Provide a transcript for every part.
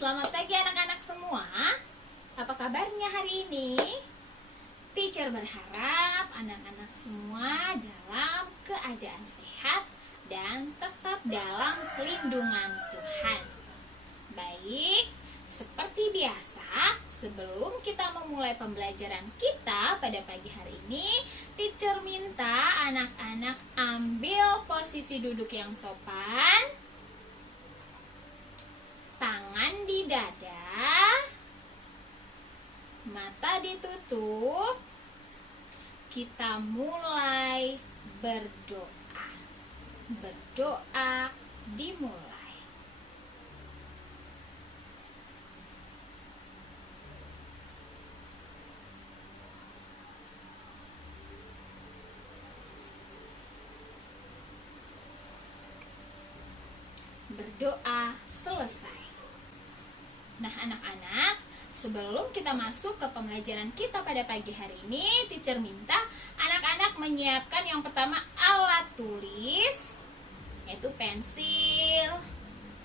Selamat pagi anak-anak semua. Apa kabarnya hari ini? Teacher berharap anak-anak semua dalam keadaan sehat dan tetap dalam lindungan Tuhan. Baik, seperti biasa, sebelum kita memulai pembelajaran kita pada pagi hari ini, teacher minta anak-anak ambil posisi duduk yang sopan, tangan di dada, mata ditutup. Kita mulai berdoa. Berdoa dimulai. Berdoa selesai. Nah, anak-anak, sebelum kita masuk ke pembelajaran kita pada pagi hari ini, teacher minta anak-anak menyiapkan yang pertama alat tulis, yaitu pensil,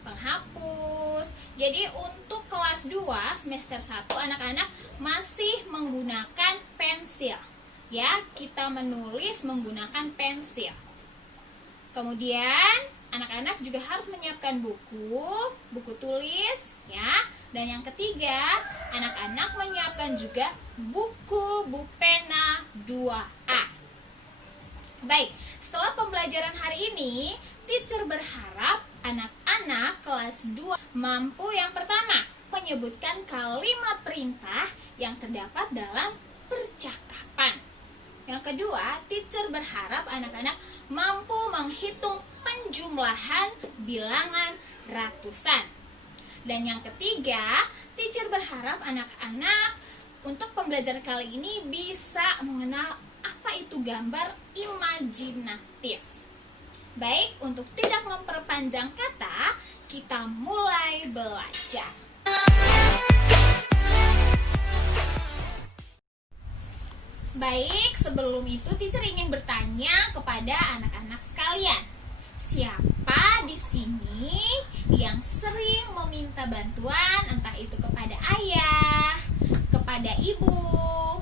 penghapus. Jadi untuk kelas 2 semester 1 anak-anak masih menggunakan pensil. Ya, kita menulis menggunakan pensil. Kemudian anak-anak juga harus menyiapkan buku tulis, ya. Dan yang ketiga, anak-anak menyiapkan juga buku pena 2A. Baik, setelah pembelajaran hari ini, teacher berharap anak-anak kelas 2 mampu yang pertama, menyebutkan kalimat perintah yang terdapat dalam percakapan. Yang kedua, teacher berharap anak-anak mampu menghitung penjumlahan bilangan ratusan. Dan yang ketiga, teacher berharap anak-anak untuk pembelajaran kali ini bisa mengenal apa itu gambar imajinatif. Baik, untuk tidak memperpanjang kata, kita mulai belajar. Baik, sebelum itu teacher ingin bertanya kepada anak-anak sekalian. Siapa di sini yang sering meminta bantuan, entah itu kepada ayah, kepada ibu,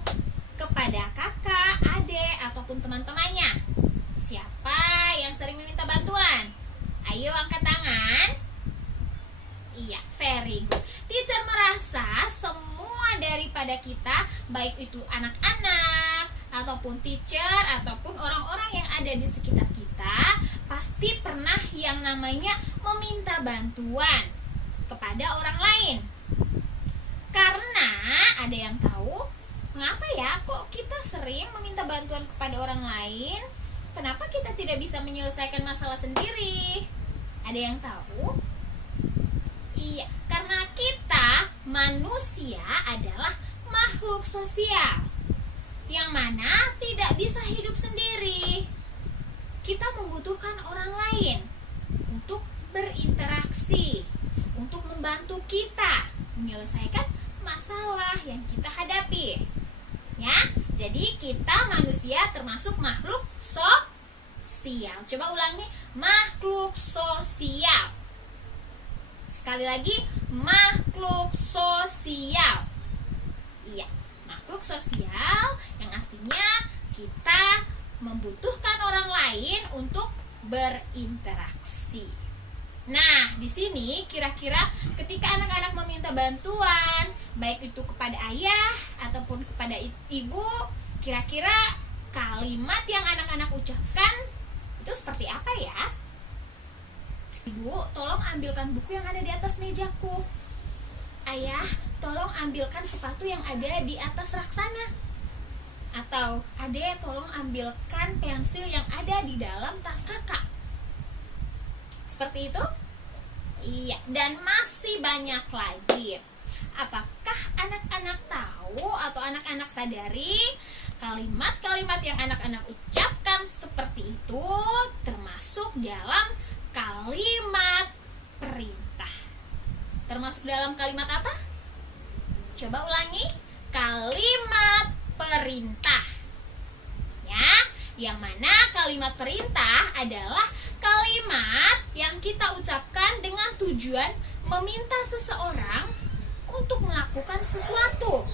kepada kakak, adik, ataupun teman-temannya? Siapa yang sering meminta bantuan? Ayo angkat tangan. Iya, very good. Teacher merasa semua daripada kita, baik itu anak-anak, ataupun teacher, ataupun orang-orang yang ada di sekitar kita, pasti pernah yang namanya meminta bantuan kepada orang lain. Karena ada yang tahu, mengapa ya kok kita sering meminta bantuan kepada orang lain? Kenapa kita tidak bisa menyelesaikan masalah sendiri? Ada yang tahu? Iya, karena kita manusia adalah makhluk sosial yang mana tidak bisa hidup sendiri. Kita membutuhkan orang lain untuk berinteraksi, untuk membantu kita menyelesaikan masalah yang kita hadapi. Ya, jadi kita manusia termasuk makhluk sosial. Coba ulangi, makhluk sosial. Sekali lagi, makhluk sosial. Iya, makhluk sosial yang artinya kita membutuhkan orang lain untuk berinteraksi. Nah, di sini kira-kira ketika anak-anak meminta bantuan, baik itu kepada ayah ataupun kepada ibu, kira-kira kalimat yang anak-anak ucapkan itu seperti apa ya? Ibu, tolong ambilkan buku yang ada di atas mejaku. Ayah, tolong ambilkan sepatu yang ada di atas rak sana. Atau, adek, tolong ambilkan pensil yang ada di dalam tas kakak. Seperti itu? Iya, dan masih banyak lagi. Apakah anak-anak tahu atau anak-anak sadari kalimat-kalimat yang anak-anak ucapkan seperti itu termasuk dalam kalimat perintah? Termasuk dalam kalimat apa? Coba ulangi. Kalimat perintah. Ya, yang mana kalimat perintah adalah kalimat yang kita ucapkan dengan tujuan meminta seseorang untuk melakukan sesuatu.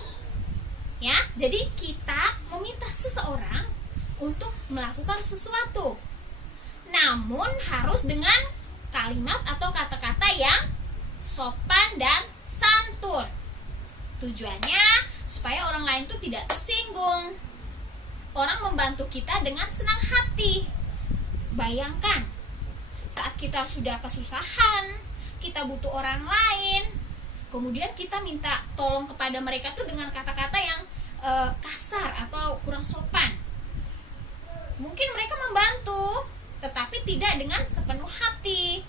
Ya, jadi kita meminta seseorang untuk melakukan sesuatu. Namun harus dengan kalimat atau kata-kata yang sopan dan santun. Tujuannya supaya orang lain tuh tidak tersinggung. Orang membantu kita dengan senang hati. Bayangkan, saat kita sudah kesusahan, kita butuh orang lain, kemudian kita minta tolong kepada mereka tuh dengan kata-kata yang kasar atau kurang sopan. Mungkin mereka membantu, tetapi tidak dengan sepenuh hati.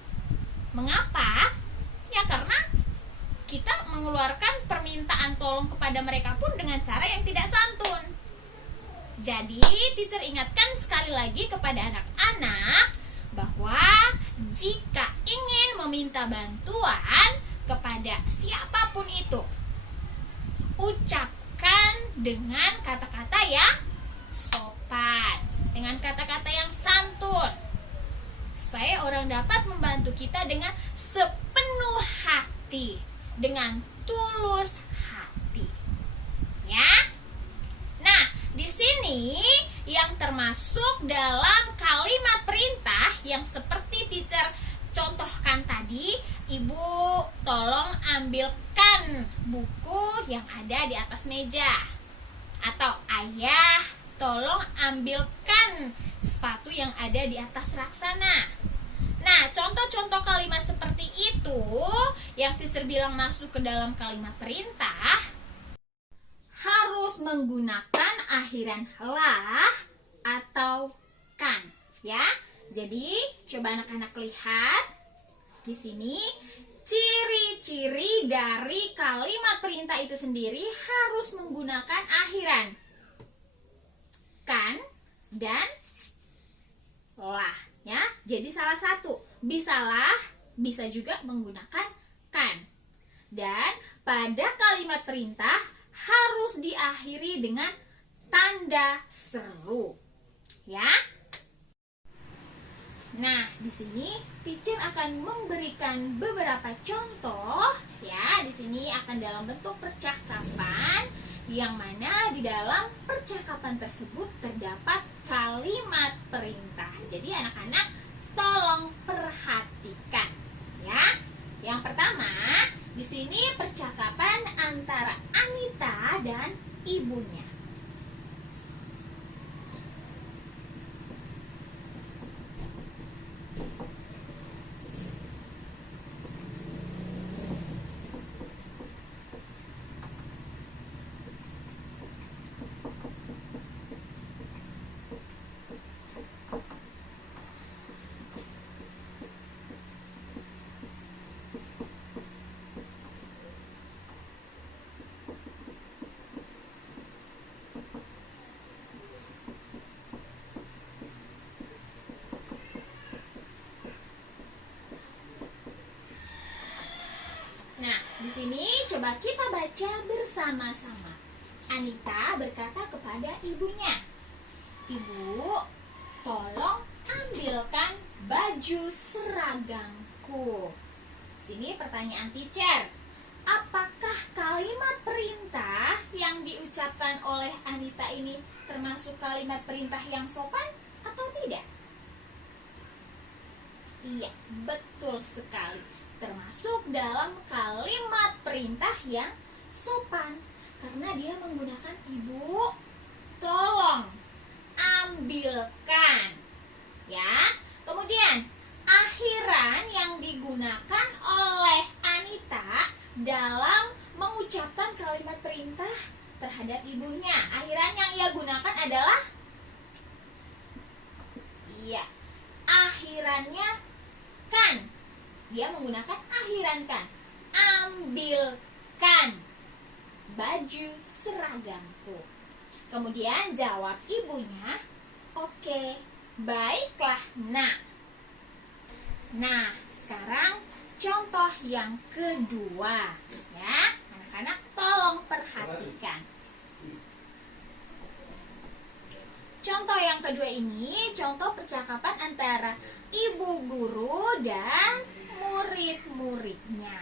Mengapa? Ya karena kita mengeluarkan permintaan tolong kepada mereka pun dengan cara yang tidak santun. Jadi, teacher ingatkan sekali lagi kepada anak-anak bahwa jika ingin meminta bantuan kepada siapapun itu, ucapkan dengan kata-kata yang sopan, dengan kata-kata yang santun, supaya orang dapat membantu kita dengan sepenuh hati, dengan tulus hati. Ya. Nah, di sini yang termasuk dalam kalimat perintah yang seperti teacher contohkan tadi, Ibu tolong ambilkan buku yang ada di atas meja. Atau Ayah tolong ambilkan sepatu yang ada di atas raksana. Nah, contoh-contoh kalimat seperti itu yang teacher bilang masuk ke dalam kalimat perintah harus menggunakan akhiran lah atau kan, ya. Jadi, coba anak-anak lihat di sini ciri-ciri dari kalimat perintah itu sendiri harus menggunakan akhiran kan dan lah, ya. Jadi salah satu, bisalah, bisa juga menggunakan kan. Dan pada kalimat perintah harus diakhiri dengan tanda seru. Ya. Nah, di sini teacher akan memberikan beberapa contoh, ya. Di sini akan dalam bentuk percakapan yang mana di dalam percakapan tersebut terdapat kalimat perintah. Jadi anak-anak tolong perhatikan, ya. Yang pertama, di sini percakapan antara Anita dan ibunya. Nah, di sini coba kita baca bersama-sama. Anita berkata kepada ibunya, "Ibu, tolong ambilkan baju seragamku." Sini pertanyaan teacher. Apakah kalimat perintah yang diucapkan oleh Anita ini termasuk kalimat perintah yang sopan atau tidak? Iya, betul sekali. Termasuk dalam kalimat perintah yang sopan karena dia menggunakan ibu, tolong ambilkan, ya. Kemudian akhiran yang digunakan oleh Anita dalam mengucapkan kalimat perintah terhadap ibunya, akhiran yang ia gunakan adalah iya, akhirannya kan. Dia menggunakan akhiran kan. Ambilkan baju seragamku. Kemudian jawab ibunya, "Oke, baiklah, Nak." Nah, sekarang contoh yang kedua, ya. Anak-anak tolong perhatikan. Contoh yang kedua ini contoh percakapan antara ibu guru dan murid-muridnya.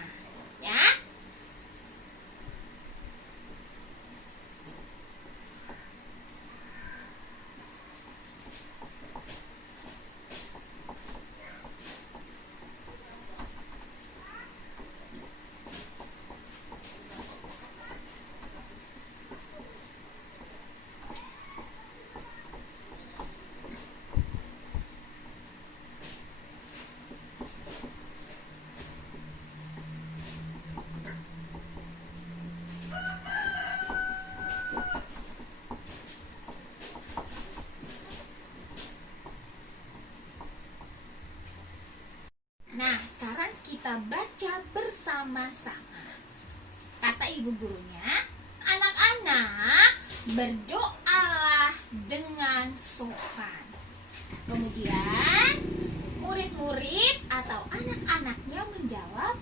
bersama-sama. Kata ibu gurunya, anak-anak berdoalah dengan sopan. Kemudian murid-murid atau anak-anaknya menjawab,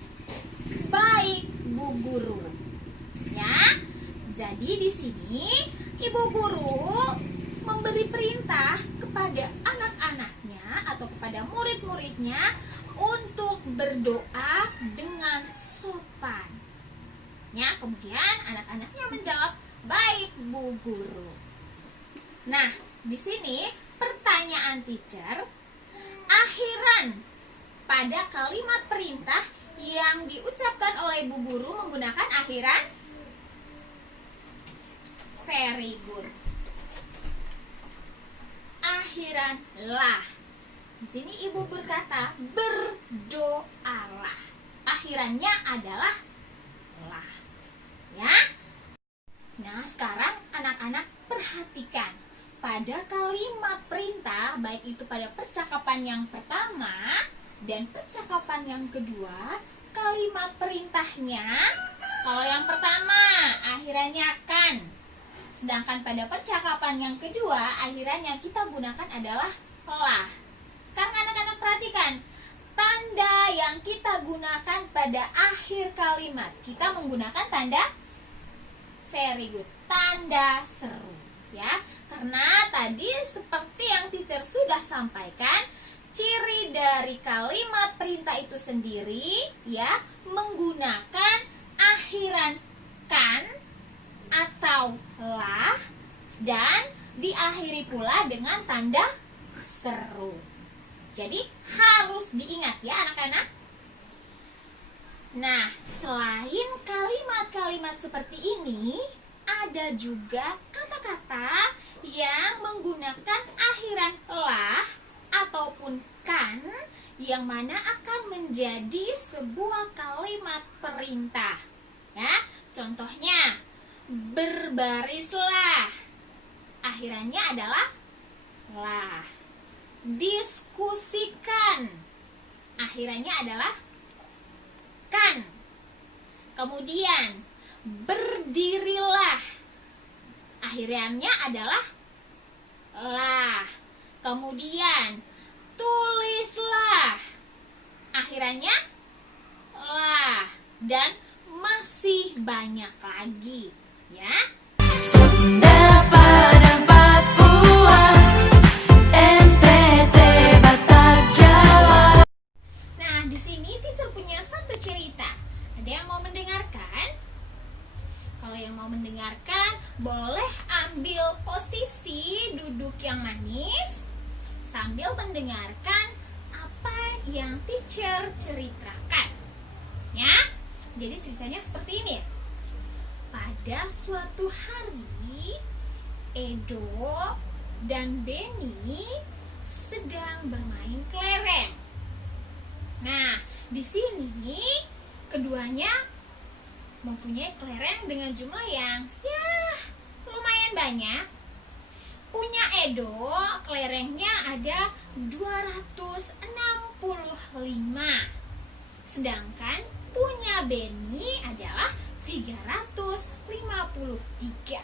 baik Bu Guru. Ya, jadi di sini ibu guru memberi perintah kepada anak-anaknya atau kepada murid-muridnya untuk berdoa dengan sopan. Ya, kemudian anak-anaknya menjawab, baik Bu Guru. Nah, di sini pertanyaan teacher, akhiran pada kalimat perintah yang diucapkan oleh Bu Guru menggunakan akhiran very good. Akhiran lah. Di sini ibu berkata berdoalah. Akhirannya adalah lah. Ya. Nah, sekarang anak-anak perhatikan pada kalimat perintah, baik itu pada percakapan yang pertama dan percakapan yang kedua, kalimat perintahnya, kalau yang pertama akhirannya kan, sedangkan pada percakapan yang kedua akhirannya kita gunakan adalah lah. Sekarang anak-anak perhatikan tanda yang kita gunakan pada akhir kalimat. Kita menggunakan tanda very good, tanda seru, ya. Karena tadi seperti yang teacher sudah sampaikan, ciri dari kalimat perintah itu sendiri, ya, menggunakan akhiran kan atau lah dan diakhiri pula dengan tanda seru. Jadi harus diingat ya anak-anak. Nah, selain kalimat-kalimat seperti ini, ada juga kata-kata yang menggunakan akhiran lah ataupun kan yang mana akan menjadi sebuah kalimat perintah. Ya, contohnya berbarislah. Akhirannya adalah lah. Diskusikan. Akhirannya adalah kan. Kemudian berdirilah. Akhirannya adalah lah. Kemudian tulislah. Akhirannya lah. Dan masih banyak lagi, ya. Sunda, Padang, Papua, NTT, Batak, Jawa. Nah, di sini teacher punya satu cerita. Ada yang mau mendengarkan? Kalau yang mau mendengarkan, boleh ambil posisi duduk yang manis sambil mendengarkan apa yang teacher ceritakan. Ya, jadi ceritanya seperti ini. Pada suatu hari, Edo dan Benny sedang bermain kelereng. Nah, di sini keduanya mempunyai kelereng dengan jumlah yang lumayan banyak. Punya Edo, kelerengnya ada 265. Sedangkan punya Benny adalah 353.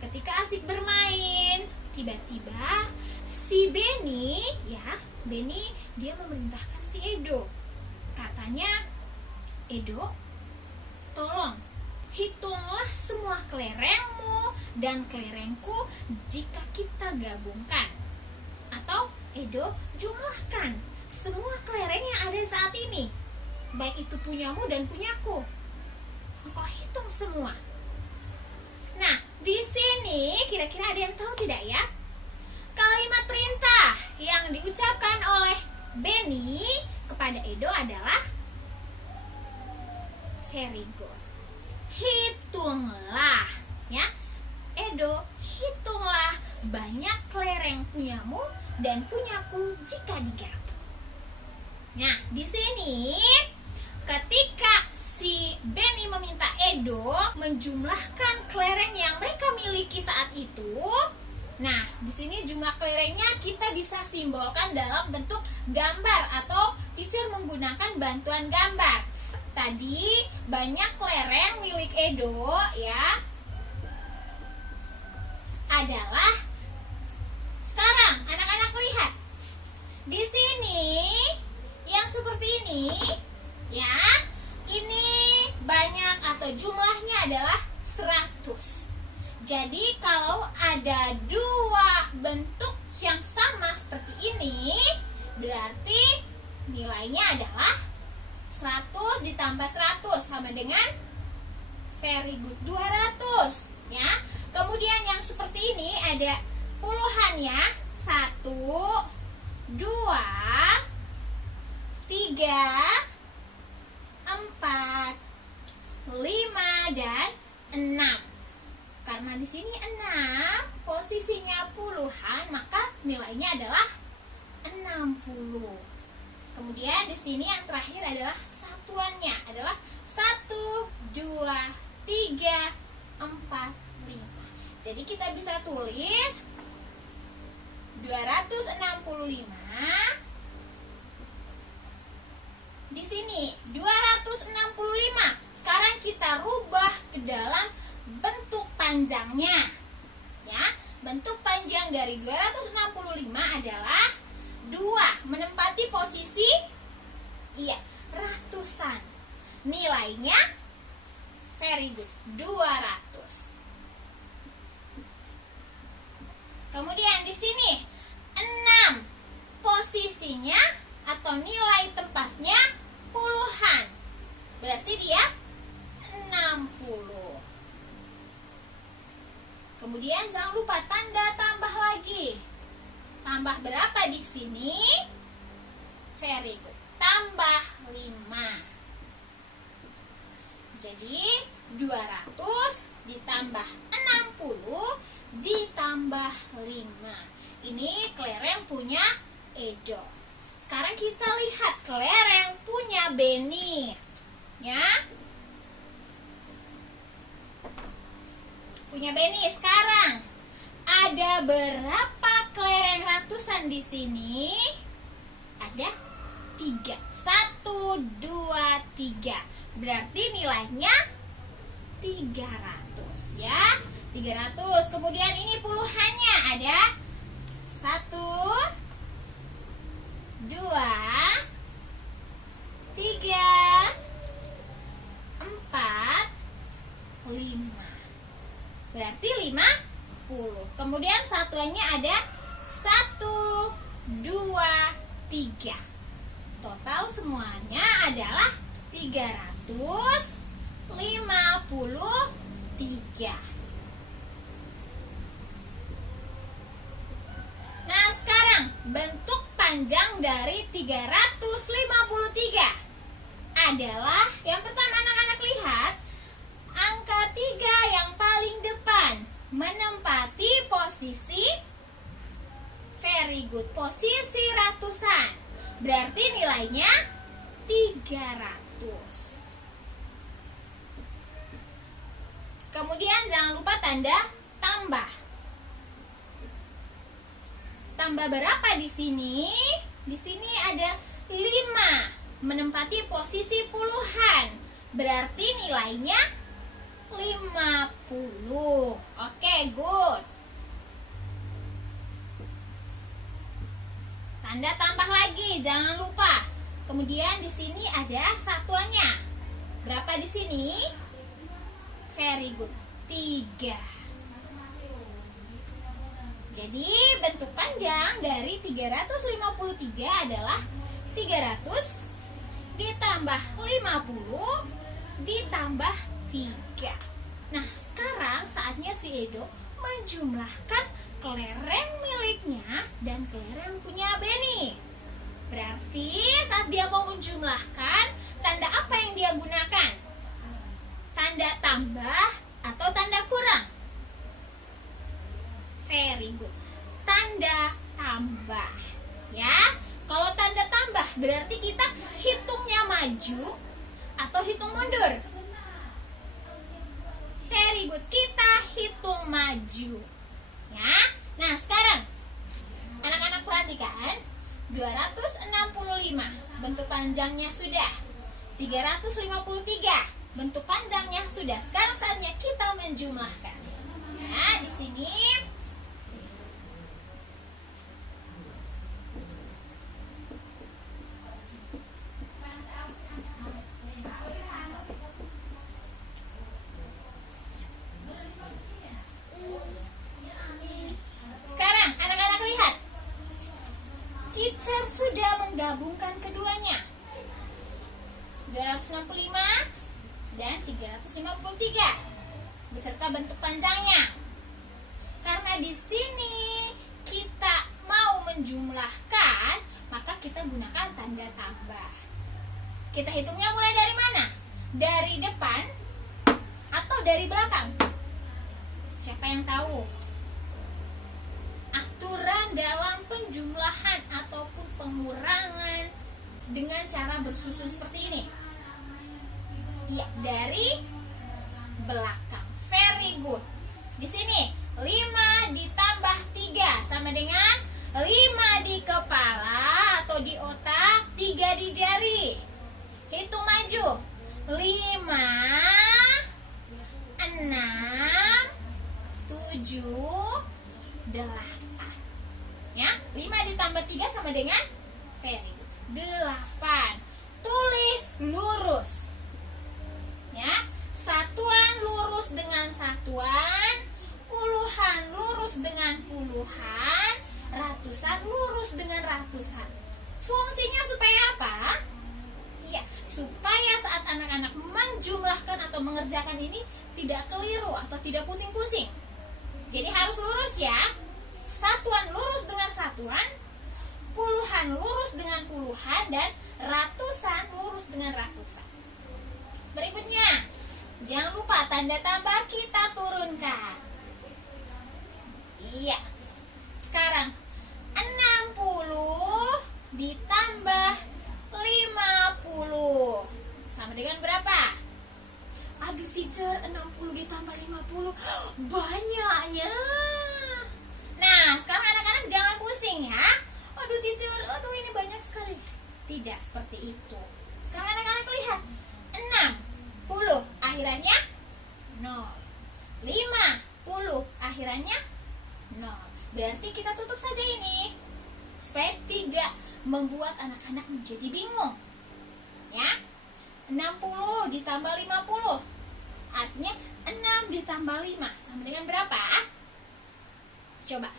Ketika asik bermain, tiba-tiba si Benny dia memerintahkan si Edo. Katanya, Edo, tolong hitunglah semua kelerengmu dan kelerengku jika kita gabungkan. Atau Edo, jumlahkan semua kelereng yang ada saat ini, baik itu punyamu dan punyaku. Engkau hitung semua. Nah, di sini kira-kira ada yang tahu tidak ya? Kalimat perintah yang diucapkan oleh Benny kepada Edo adalah very good. Hitunglah, ya. Edo, hitunglah banyak kelereng punyamu dan punyaku jika digabung. Nah, di sini ketika si Benny meminta Edo menjumlahkan kelereng yang mereka miliki saat itu, nah, di sini jumlah kelerengnya kita bisa simbolkan dalam bentuk gambar atau teacher menggunakan bantuan gambar. tadi banyak kelereng milik Edo ya adalah sekarang anak-anak lihat di sini yang seperti ini ya, ini banyak atau jumlahnya adalah 100. Jadi kalau ada dua bentuk yang sama seperti ini, berarti nilainya adalah 100 ditambah 100 sama dengan very good 200 ya. Kemudian yang seperti ini ada puluhannya 1, 2, 3, 4, 5, dan 6. Karena di sini 6 posisinya puluhan, maka nilainya adalah 60. Kemudian di sini yang terakhir adalah satuannya adalah 1, 2, 3, 4, 5. Jadi kita bisa tulis 265. Di sini 265. Sekarang kita rubah ke dalam bentuk panjangnya. Ya, bentuk panjang dari 265 adalah 2 menempati posisi ratusan. Nilainya very good 200. Kemudian di sini 6 posisinya atau nilai tempatnya puluhan. Berarti dia 60. Kemudian jangan lupa tanda tambah lagi. Tambah berapa di sini? Very good. Tambah 5. Jadi 200 ditambah 60 ditambah 5. Ini kelereng punya Edo. Sekarang kita lihat kelereng punya Beni. Ya. Punya Beni. Sekarang ada berapa kelereng ratusan di sini? Ada 3. 1, 2, 3. Berarti nilainya 300 ya. 300. Kemudian ini puluhannya ada 1, 2, 3, 4, 5. Berarti 50. Kemudian satuannya ada 1, 2, 3. Total semuanya adalah 353. Nah, sekarang bentuk panjang dari 353 adalah yang pertama anak-anak lihat angka 3 yang paling depan menempati posisi very good, posisi ratusan. Berarti nilainya 300. Kemudian jangan lupa tanda tambah. Tambah berapa di sini? Di sini ada 5 menempati posisi puluhan. Berarti nilainya 50. Oke, good. Tanda tambah lagi, jangan lupa. Kemudian di sini ada satuannya. Berapa di sini? Very good. 3. Jadi bentuk panjang dari 353 adalah 300 ditambah 50 ditambah 3. Nah, sekarang saatnya si Edo menjumlahkan kelereng miliknya dan kelereng punya Beni. Berarti saat dia mau menjumlahkan, tanda apa yang dia gunakan? Tanda tambah atau tanda kurang? Very good. Tanda tambah. Ya. Kalau tanda tambah berarti kita hitungnya maju atau hitung mundur. Very good. Kita hitung maju. Ya. Nah, sekarang anak-anak perhatikan 265 bentuk panjangnya sudah. 353. Bentuk panjangnya sudah. Sekarang saatnya kita menjumlahkan. Nah, di sini sekarang anak-anak lihat. Teacher sudah menggabungkan keduanya. 265 dan 353 beserta bentuk panjangnya. Karena di sini kita mau menjumlahkan, maka kita gunakan tanda tambah. Kita hitungnya mulai dari mana? Dari depan atau dari belakang? Siapa yang tahu? Aturan dalam penjumlahan ataupun pengurangan dengan cara bersusun seperti ini. Iya, dari belakang. Very good. Di sini 5 ditambah 3 sama dengan 5 di kepala atau di otak, 3 di jari. Hitung maju. 5 6 7 8. Ya, 5 ditambah 3 sama dengan very good. 8. Tulis lurus. Ya, satuan lurus dengan satuan, puluhan lurus dengan puluhan, ratusan lurus dengan ratusan. Fungsinya supaya apa? Iya, supaya saat anak-anak menjumlahkan atau mengerjakan ini tidak keliru atau tidak pusing-pusing. Jadi harus lurus ya. Satuan lurus dengan satuan, puluhan lurus dengan puluhan, dan ratusan lurus dengan ratusan. Berikutnya, jangan lupa tanda tambah kita turunkan. Iya. Sekarang 60 ditambah 50 sama dengan berapa? Aduh teacher, 60 ditambah 50 banyaknya. Nah, sekarang anak-anak jangan pusing ya. Aduh teacher, aduh ini banyak sekali. Tidak seperti itu. Sekarang anak-anak lihat. 60 akhirannya 0. 50 akhirannya 0. Berarti kita tutup saja ini supaya tidak membuat anak-anak menjadi bingung. Ya. 60 ditambah 50 artinya 6 ditambah 5 sama dengan berapa? Coba.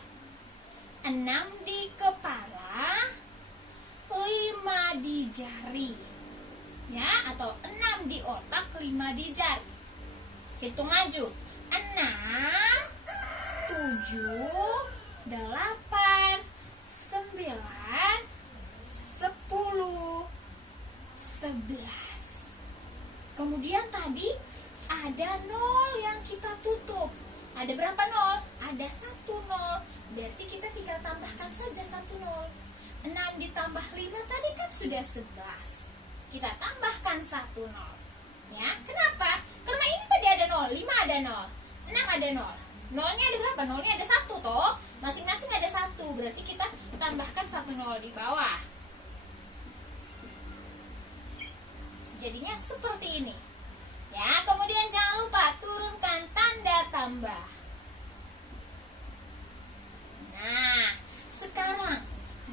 6 di kepala, 5 di jari. Ya, atau 6 di otak, 5 di jari. Hitung maju. 6 7 8 9 10 11. Kemudian tadi ada 0 yang kita tutup. Ada berapa 0? Ada 1 0. Berarti kita tinggal tambahkan saja 1 0. 6 ditambah 5 tadi kan sudah 11. Kita tambahkan 1 0. Ya, kenapa? Karena ini tadi ada 0, 5 ada 0, 6 ada 0. Nolnya ada berapa? Nolnya ada 1 toh. Masing-masing ada 1. Berarti kita tambahkan 1 0 di bawah. Jadinya seperti ini. Ya, kemudian jangan lupa turunkan tanda tambah. Nah, sekarang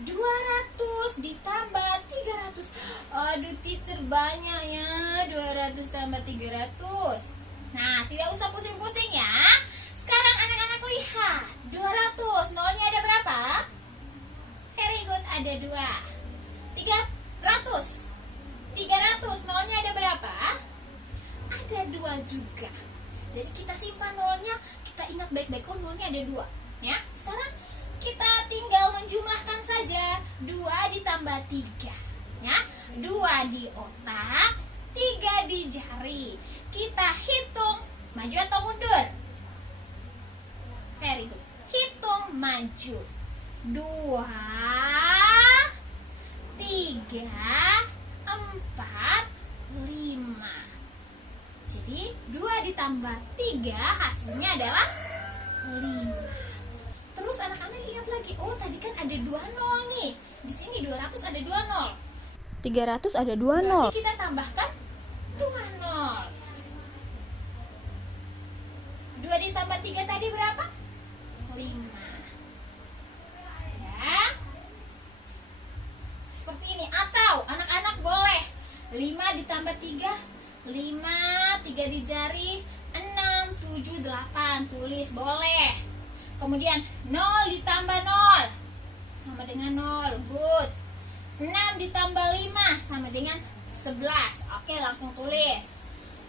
200 ditambah 300. Aduh teacher, banyak ya. 200 tambah 300. Nah, tidak usah pusing-pusing ya. Sekarang anak-anak lihat. 200, nolnya ada berapa? Very good, ada 2. 300. 300, nolnya ada berapa? Ada 2 juga. Jadi kita simpan nolnya, kita ingat baik-baik, oh nolnya ada 2. Ya, sekarang kita tinggal menjumlahkan saja. 2 ditambah 3. Ya, 2 di otak, 3 di jari. Kita hitung, maju atau mundur? Very good. Hitung maju. 2 3 4 5. Jadi 2 ditambah 3 hasilnya adalah 5. Terus anak-anak ingat lagi, oh tadi kan ada 2 nol nih. Di sini 200 ada 2 nol. 300 ada 2 nol. Berarti kita tambahkan 2 nol. 2 ditambah 3 tadi berapa? 5. Ya. Seperti ini. Atau anak-anak boleh 5 ditambah 3, 5, 3 di jari, 6, 7, 8. Tulis boleh. Kemudian 0 ditambah 0 sama dengan 0. Good. 6 ditambah 5 sama dengan 11. Oke, langsung tulis.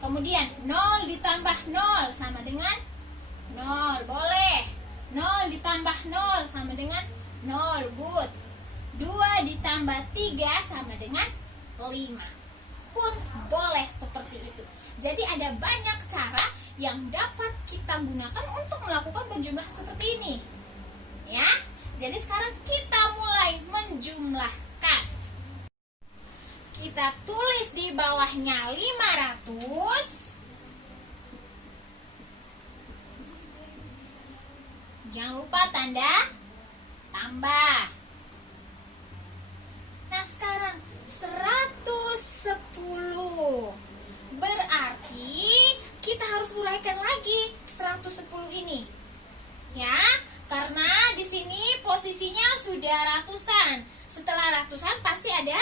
Kemudian 0 ditambah 0 sama dengan 0. Boleh. 0 ditambah 0 sama dengan 0. Good. 2 ditambah 3 sama dengan 5. Pun boleh seperti itu. Jadi ada banyak cara yang dapat kita gunakan untuk melakukan penjumlahan seperti ini. Ya. Jadi sekarang kita mulai menjumlahkan. Kita tulis di bawahnya 500. Jangan lupa tanda tambah. Nah, sekarang 110. Berarti kita harus uraikan lagi 110 ini. Ya, karena di sini posisinya sudah ratusan. Setelah ratusan pasti ada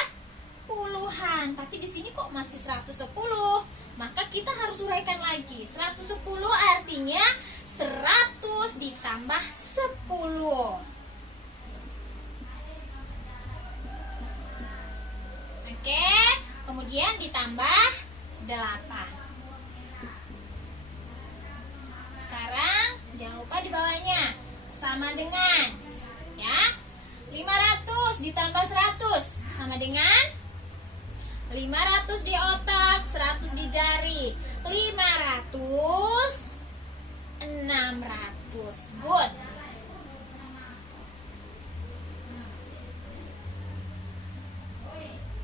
puluhan, tapi di sini kok masih 110. Maka kita harus uraikan lagi. 110 artinya 100 ditambah 10. Oke, kemudian ditambah 8. Sekarang jangan lupa di bawahnya sama dengan ya 500 ditambah 100 sama dengan 500 di otak, 100 di jari. 500, 600. Good.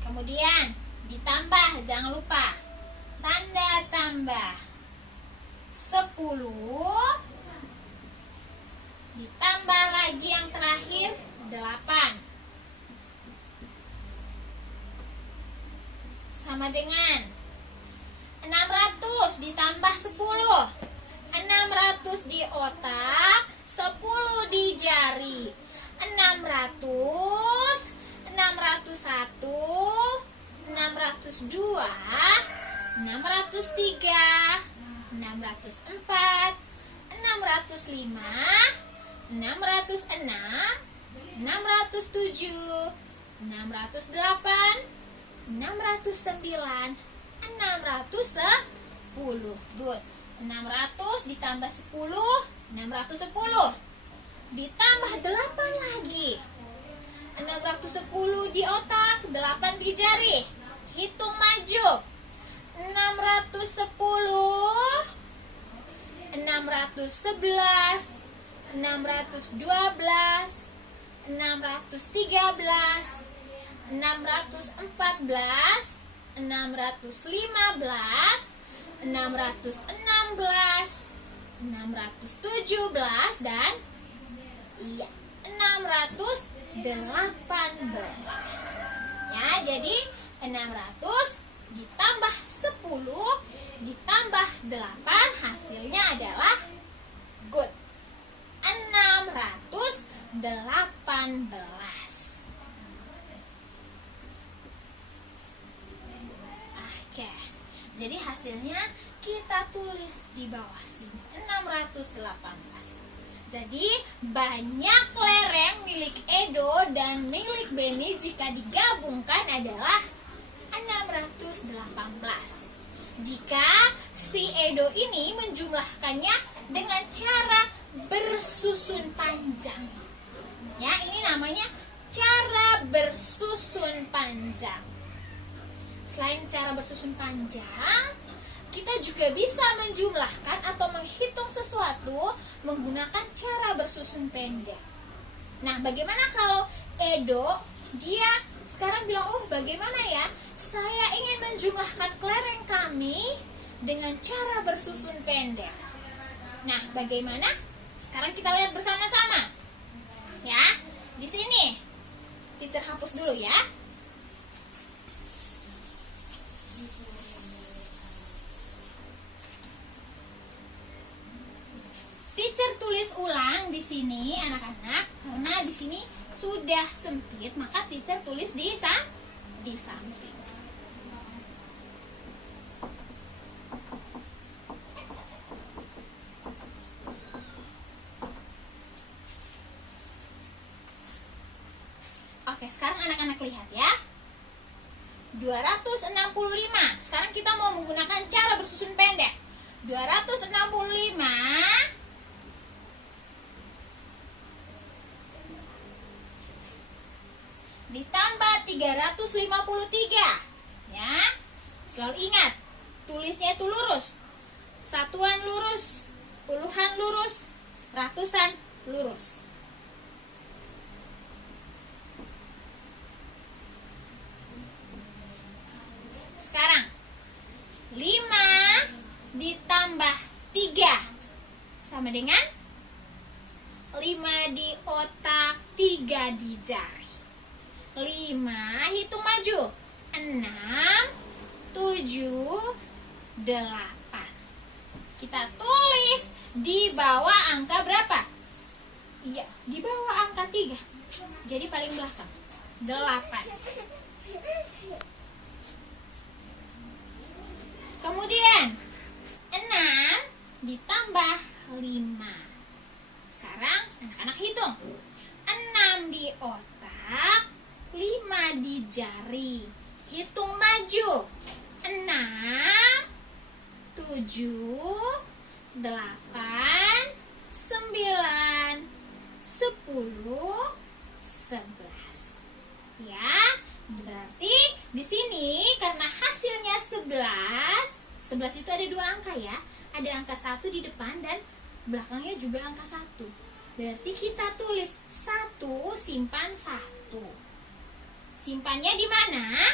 Kemudian ditambah, jangan lupa tanda tambah. 10 ditambah lagi yang terakhir 8 sama dengan 600 ditambah 10. 600 di otak, 10 di jari. 600, 601, 602, 603, 604, 605, 606, 607, 608, 609, 610. Good. 600 ditambah 10, 610. Ditambah 8 lagi. 610 di otak, 8 di jari. Hitung maju. 610, 611, 612, 613, 614, 615, 616, 617 dan 618. Ya, jadi 600 ditambah 10 ditambah 8 hasilnya adalah good. 618. Oke. Jadi hasilnya kita tulis di bawah sini 618. Jadi banyak lereng milik Edo dan milik Beni jika digabungkan adalah 618. Jika si Edo ini menjumlahkannya dengan cara bersusun panjang. Ya, ini namanya cara bersusun panjang. Selain cara bersusun panjang, kita juga bisa menjumlahkan atau menghitung sesuatu menggunakan cara bersusun pendek. Nah, bagaimana kalau Edo dia sekarang bilang, oh bagaimana ya, saya ingin menjumlahkan kelereng kami dengan cara bersusun pendek. Nah, bagaimana? Sekarang kita lihat bersama-sama. Ya, di sini teacher hapus dulu ya. sini anak-anak, karena di sini sudah sempit, maka teacher tulis di samping. Oke, sekarang anak-anak lihat ya. 265. Sekarang kita mau menggunakan cara bersusun pendek. 265 ditambah 353. Ya. Selalu ingat, tulisnya itu lurus. Satuan lurus, puluhan lurus, ratusan lurus. Sekarang 5 ditambah 3 sama dengan 5 di otak, 3 di jari. 5, hitung maju. 6, 7, 8. Kita tulis di bawah angka berapa? Iya, di bawah angka 3. Jadi paling belakang. 8. Kemudian 6 ditambah 5. Sekarang anak-anak hitung. 6 di otak, 5 di jari. Hitung maju. 6, 7, 8, 9, 10, 11. Ya, berarti di sini karena hasilnya 11 itu ada 2 angka ya. Ada angka 1 di depan dan belakangnya juga angka 1. Berarti kita tulis 1 simpan 1. Simpannya di mana?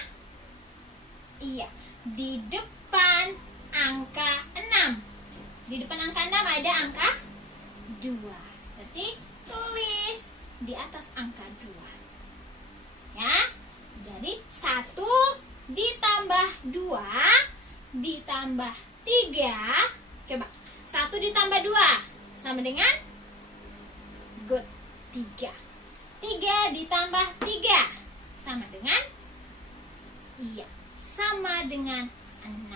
Iya, di depan angka 6. Di depan angka 6 ada angka 2. Berarti tulis di atas angka 2. Ya. Jadi 1 ditambah 2 ditambah 3. Coba 1 ditambah 2 sama dengan good 3. 3 ditambah 3 sama dengan sama dengan 6.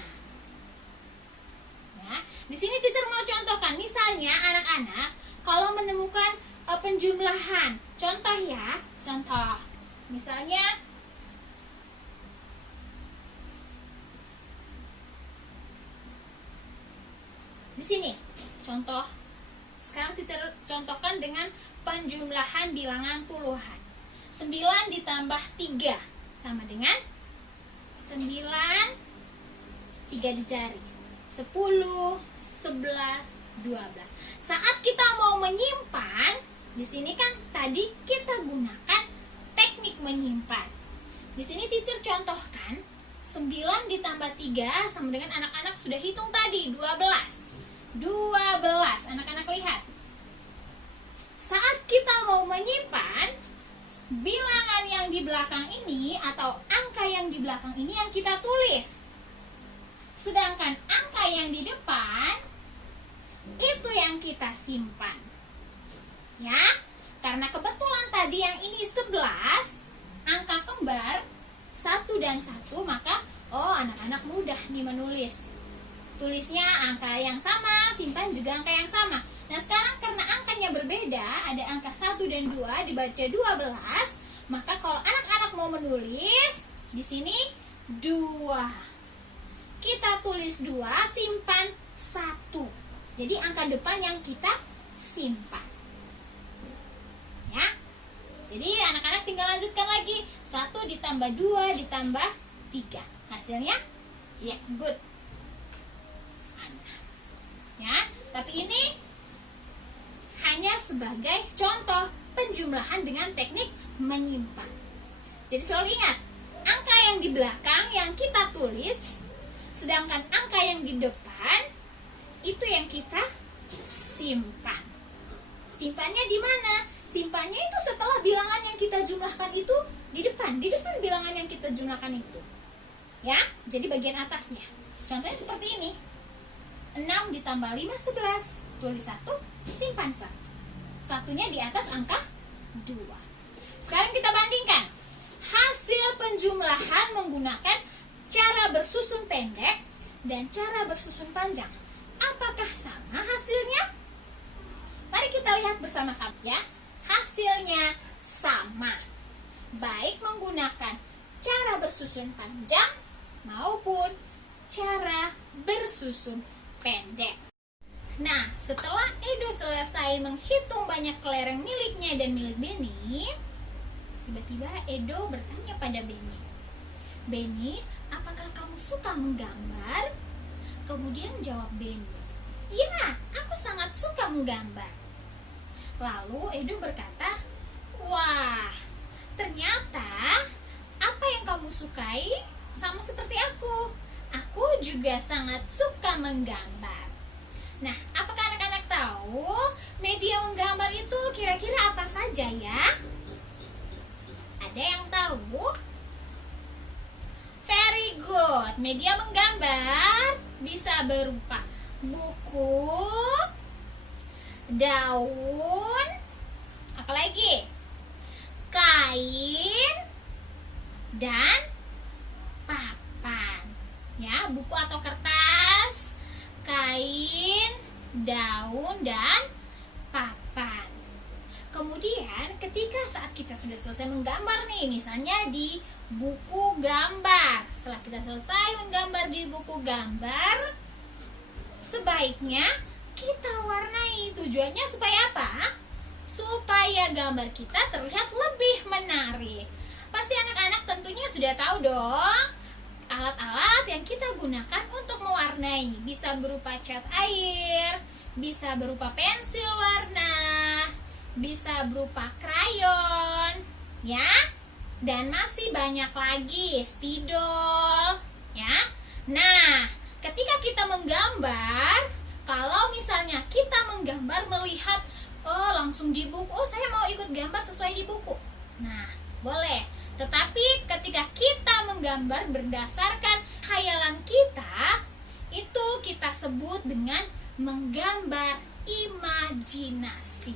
Ya, di sini teacher mau contohkan, misalnya anak-anak kalau menemukan penjumlahan, contoh ya, contoh. Misalnya di sini contoh. Sekarang teacher contohkan dengan penjumlahan bilangan puluhan. 9 ditambah 3 sama dengan 9, 3 di jari. 10, 11, 12. Saat kita mau menyimpan, di sini kan tadi kita gunakan teknik menyimpan. Di sini teacher contohkan 9 ditambah 3 sama dengan anak-anak sudah hitung tadi 12. 12. Anak-anak lihat. Saat kita mau menyimpan, bilangan yang di belakang ini atau angka yang di belakang ini yang kita tulis. Sedangkan angka yang di depan itu yang kita simpan. Ya, karena kebetulan tadi yang ini 11, angka kembar 1 dan 1, maka anak-anak mudah nih menulis. Tulisnya angka yang sama, simpan juga angka yang sama. Nah, sekarang karena angkanya berbeda, ada angka 1 dan 2 dibaca 12, maka kalau anak-anak mau menulis di sini 2. Kita tulis 2, simpan 1. Jadi angka depan yang kita simpan. Ya. Jadi anak-anak tinggal lanjutkan lagi. 1 ditambah 2 ditambah 3. Hasilnya ya, good. Ya, tapi ini hanya sebagai contoh penjumlahan dengan teknik menyimpan. Jadi selalu ingat, angka yang di belakang yang kita tulis, sedangkan angka yang di depan itu yang kita simpan. Simpannya di mana? Simpannya itu setelah bilangan yang kita jumlahkan itu di depan bilangan yang kita jumlahkan itu. Ya, jadi bagian atasnya. Contohnya seperti ini. 6 ditambah 5, 11. Tulis 1, simpan 1. satunya di atas angka 2. Sekarang kita bandingkan hasil penjumlahan menggunakan cara bersusun pendek dan cara bersusun panjang. Apakah sama hasilnya? Mari kita lihat bersama-sama ya. Hasilnya sama, baik menggunakan cara bersusun panjang maupun cara bersusun pendek. Nah, setelah Edo selesai menghitung banyak kelereng miliknya dan milik Benny, tiba-tiba Edo bertanya pada Benny, "Benny, apakah kamu suka menggambar?" Kemudian jawab Benny, "Iya, aku sangat suka menggambar." Lalu Edo berkata, "Wah, ternyata apa yang kamu sukai sama seperti aku. Aku juga sangat suka menggambar." Nah, apakah anak-anak tahu media menggambar itu kira-kira apa saja ya? Ada yang tahu? Very good. Media menggambar bisa berupa buku, daun, apalagi? Kain, dan papan. Ya, buku atau kertas, kain, daun, dan papan. Kemudian ketika saat kita sudah selesai menggambar nih, misalnya di buku gambar. Setelah kita selesai menggambar di buku gambar, sebaiknya kita warnai. Tujuannya supaya apa? Supaya gambar kita terlihat lebih menarik. Pasti anak-anak tentunya sudah tahu dong alat-alat yang kita gunakan untuk mewarnai. Bisa berupa cat air, bisa berupa pensil warna, bisa berupa krayon, ya. Dan masih banyak lagi, spidol, ya. Nah, ketika kita menggambar, kalau misalnya kita menggambar melihat langsung di buku, saya mau ikut gambar sesuai di buku. Nah, boleh. Tetapi ketika kita menggambar berdasarkan khayalan kita, itu kita sebut dengan menggambar imajinasi.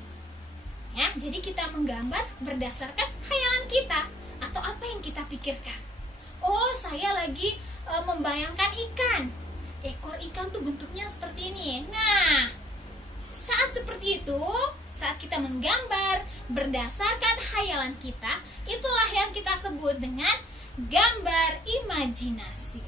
Ya, jadi kita menggambar berdasarkan khayalan kita atau apa yang kita pikirkan. Oh, saya lagi membayangkan ikan. Ekor ikan tuh bentuknya seperti ini. Nah, saat seperti itu, saat kita menggambar berdasarkan khayalan kita, itulah yang kita sebut dengan gambar imajinasi.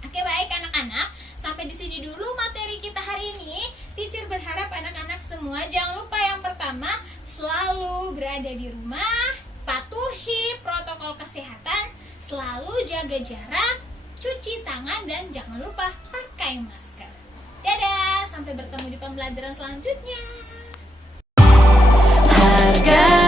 Oke, baik anak-anak, sampai di sini dulu materi kita hari ini. Teacher berharap anak-anak semua jangan lupa yang pertama, selalu berada di rumah, patuhi protokol kesehatan, selalu jaga jarak, cuci tangan, dan jangan lupa pakai masker. Dadah, sampai bertemu di pembelajaran selanjutnya. Harga